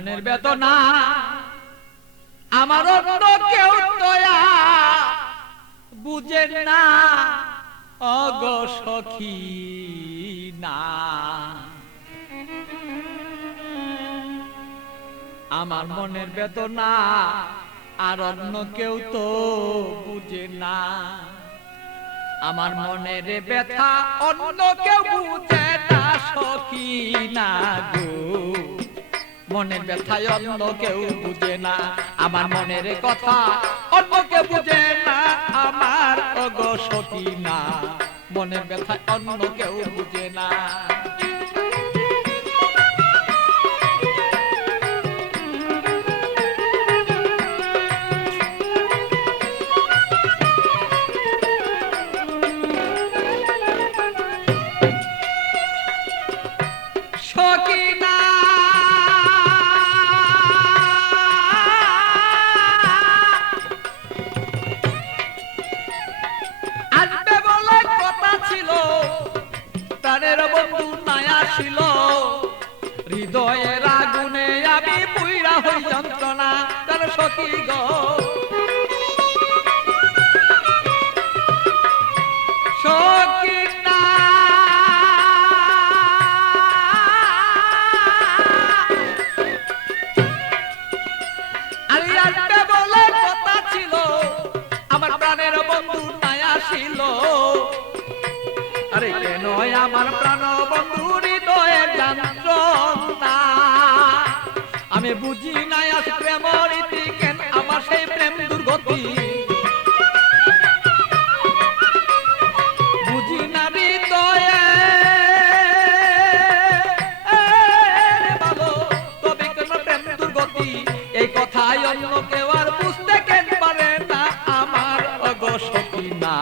মনের বেদনা আমার অন্য কেউ দয়া বুঝে না অগো সখী না। আমার মনের বেদনা আর অন্য কেউ তো বুঝে না। আমার মনের ব্যথা অন্য কেউ বুঝে না সখী না গো। মনের ব্যথায় অন্য কেউ বুঝে না, আমার মনের কথা অন্য কেউ বুঝে না আমার অগো সখী না। মনের ব্যথায় অন্য কেউ বুঝে না। হৃদয়ের আগুনে আমি পুইরা হই যন্ত্রণা তার সখী গো। সখী না আরে আসবে বলে কথা ছিল, আমার প্রাণের বন্ধু নাই আসিল। আরে কেন আমার প্রাণ বন্ধু হৃদয়ের যন্ত্রণা আমি বুঝি নাই আজ প্রেম রীতি কেন আমার সেই প্রেম দুর্গতি। বুঝি না হৃদয়ে ভালো তবে কেন প্রেম দুর্গতি। এই কথাই অন্য কেউ আর বুঝতে কেন পারে না আমার অগো সখী না।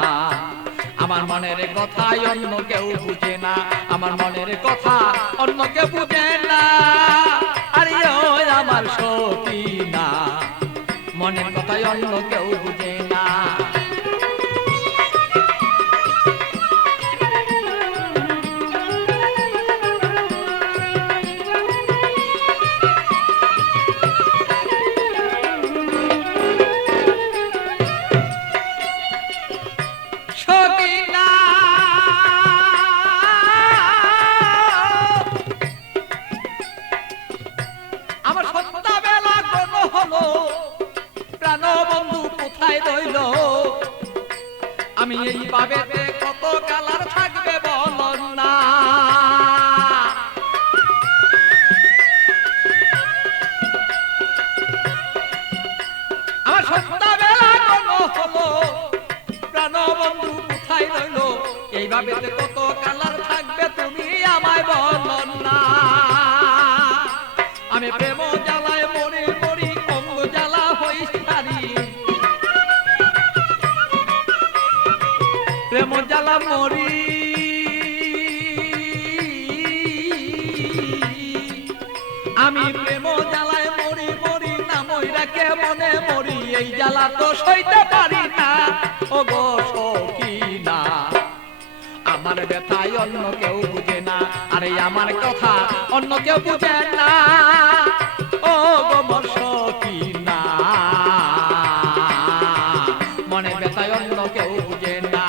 আমার মনের কথাই অন্য কেউ বুঝে না, আমার মনের কথা অন্য কেউ বুঝে না। আরে ওই আমার সখী না, মনের কথাই অন্য কেউ বুঝে না। আমি এই ভাবেতে কত কালার থাকবে বলন না। আমার সন্ধ্যাবেলা কোন হলো প্রাণ বন্ধু কোথায় রইল। এই ভাবেতে কত কালার থাকবে তুমি আমায় বলন না। আমি প্রেম জ্বালায় মরি মরি অঙ্গ জ্বালা হই সারি। প্রেম জ্বালা মরি আমি প্রেম জ্বালায় মরি মরি না মইরা কে মনে মরি। এই জ্বালা তো সইতে পারি না ওগো সখী না। আমার ব্যথায় অন্য কেউ বুঝে না, আরে আমার কথা অন্য কেউ বুঝে না ওগো মোর সখী না। মনের ব্যথায় অন্য কেউ বুঝে না।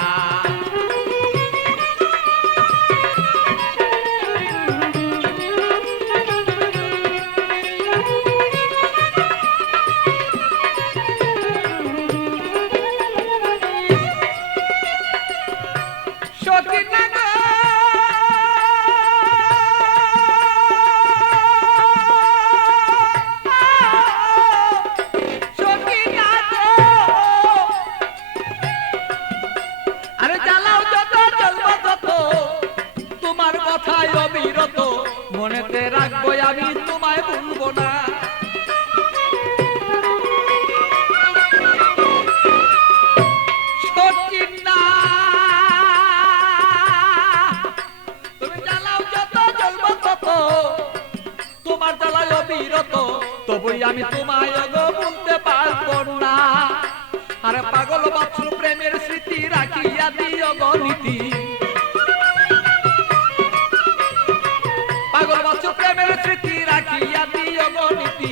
মনেতে রাখবো আমি তোমায় ভুলবো না। সখী না তুমি জ্বালাও যত জ্বলবো তত, তোমার জ্বালায় অবিরত তবুই আমি তোমায় গো ভুলতে পারবো না। আরে পাগল বাচ্চু প্রেমের স্মৃতি রাখিয়া দিও গো নীতি। পাগল বাচ্চু প্রেমের স্মৃতি রাখিয়া দিও গো নীতি।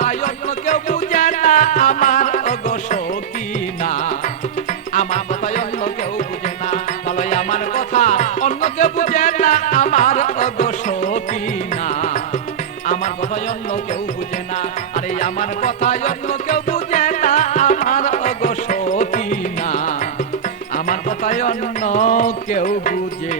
কথায় অন্য কেউ বুঝে না আমার ওগো সখী না আমার কথায় অন্য কেউ বুঝে না বলাই আমার কথা অন্য কেউ বুঝে না আমার ওগো সখী না আমার কথায় অন্য কেউ বুঝে না আরে আমার কথায় অন্য কেউ বুঝে না আমার ওগো সখী না আমার কথায় অন্য কেউ বুঝে